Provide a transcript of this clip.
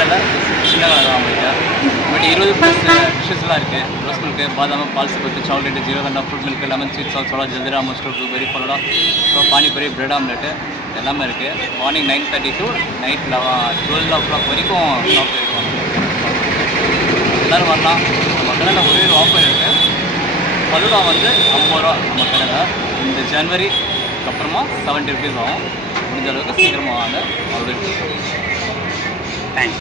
கடையில் சின்ன கடை தான் அவங்ககிட்ட. பட் 20+ டிஷ்ஷஸ்லாம் இருக்குது. ரோஸ் மில்க்கு, பாதாம், பால் சிப்பத்து, chocolate, ஜீரகண்டா, fruit milk, lemon, sweet sauce, chola, ஜல்திரா, mustard, blueberry, பலோடா, அப்புறம் பானிபூரி, பிரெட் ஆம்லெட்டு எல்லாமே இருக்குது. மார்னிங் 9:30 to நைட் 12 o'clock வரைக்கும் ஷாப் இருக்கும். எல்லோரும் வரலாம். நம்ம கடையில் ஒரே ஒரு ஆஃபர் இருக்குது. பலோடா வந்து 50 ரூபா நம்ம கடையில். இந்த ஜனவரிக்கு அப்புறமா 70 rupees ஆகும். முடிஞ்ச அளவுக்கு சீக்கிரமாக வாங்க. அவ்வளோ தேங்க்ஸ்.